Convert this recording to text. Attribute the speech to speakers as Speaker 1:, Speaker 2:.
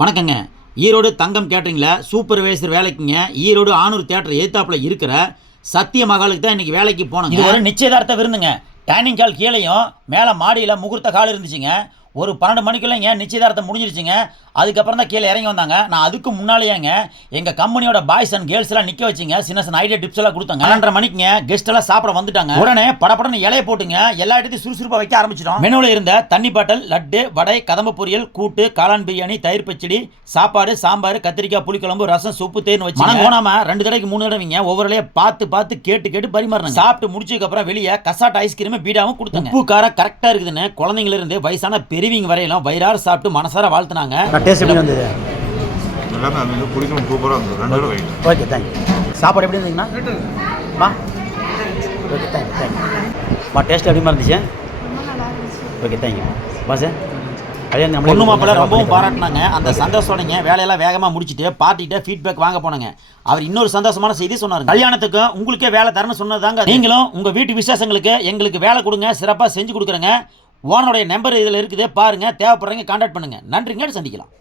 Speaker 1: வணக்கங்க. ஈரோடு தங்கம் கேட்டரிங்கில் சூப்பர்வைசர் வேலைக்குங்க. ஈரோடு ஆனூர் தேட்டர் எதிர்த்தாப்புல இருக்கிற சத்திய மகாலுக்கு தான் இன்றைக்கி வேலைக்கு போனோங்க. இது ஒரு நிச்சயதார்த்த விருந்துங்க. டைனிங் கால் கீழேயும் மேலே மாடியில் முகூர்த்த கால் இருந்துச்சுங்க. ஒரு பன்னெண்டு மணிக்குள்ளேங்க நிச்சயதார்த்தம் முடிஞ்சிருச்சுங்க. அதுக்கப்புறம் தான் கீழே இறங்கி வந்தாங்க. நான் அதுக்கு முன்னாலேயேங்க எங்கள் கம்பெனியோட பாய்ஸ் அண்ட் கேர்ள்ஸ் எல்லாம் நிற்க வச்சுங்க. சின்ன சின்ன ஐடியா டிப்ஸ் எல்லாம் கொடுத்தாங்க. பன்னெண்டரை மணிக்குங்க கெஸ்ட் எல்லாம் சாப்பிட வந்துட்டாங்க. உடனே படப்படன்னு இலைய போட்டுங்க. எல்லா இடத்தையும் சுறுசுறுப்பாக வைக்க ஆரம்பிச்சிட்டோம். மெனுவில் இருந்த தண்ணி பாட்டல் லட்டு வடை கதம்ப பொரியல் கூட்டு காளான் பிரியாணி தயிர் பச்சடி சாப்பாடு சாம்பார் கத்திரிக்காய் புளிக்குழம்பு ரசம் சூப்பு தேன் வச்சு போனாம ரெண்டு தடவைக்கு மூணு தடவைங்க ஒவ்வொரு இலையை பார்த்து பார்த்து கேட்டு கேட்டு பரிமாறினாங்க. சாப்பிட்டு முடிச்சதுக்கு அப்புறம் வெளியே கசாட்ட ஐஸ்கிரீம் பீடாவும் கொடுத்தாங்க. உப்பு காரம் கரெக்டாக இருக்குதுன்னு குழந்தைங்கள இருந்து வயசான பெரியவங்க வரையிலும் வயிறார சாப்பிட்டு மனசார வாழ்த்துனாங்க.
Speaker 2: டேஸ்ட் எப்படி வந்தது?
Speaker 3: இருந்தது. குடிக்கணும் சூப்பராக இருந்தது. ரெண்டு பேரும் வெயிட்
Speaker 2: ஓகே தேங்க்யூ சாப்பாடு எப்படி இருந்தீங்கண்ணா மா? Okay thank you thank you மா டேஸ்ட் எப்படிமா இருந்துச்சு? ஓகே தேங்க்யூ அதே நம்மளே
Speaker 1: பொண்ணு மாப்பிள்ள ரொம்பவும் பாராட்டினாங்க. அந்த சந்தோஷோடங்க வேலையெல்லாம் வேகமாக முடிச்சுட்டு பார்ட்டிகிட்ட ஃபீட்பேக் வாங்க போனாங்க. அவர் இன்னொரு சந்தோஷமான செய்தி சொன்னார் கல்யாணத்துக்கு உங்களுக்கே வேலை தரணும் சொன்னதாங்க நீங்களும் உங்கள் வீட்டு விசேஷங்களுக்கு எங்களுக்கு வேலை கொடுங்க சிறப்பாக செஞ்சு கொடுக்குறேங்க. ஓனருடைய நம்பர் இதில் இருக்குது பாருங்கள் தேவைப்படுறவங்க கான்டாக்ட் பண்ணுங்கள் நன்றிங்க. சந்திக்கலாம்.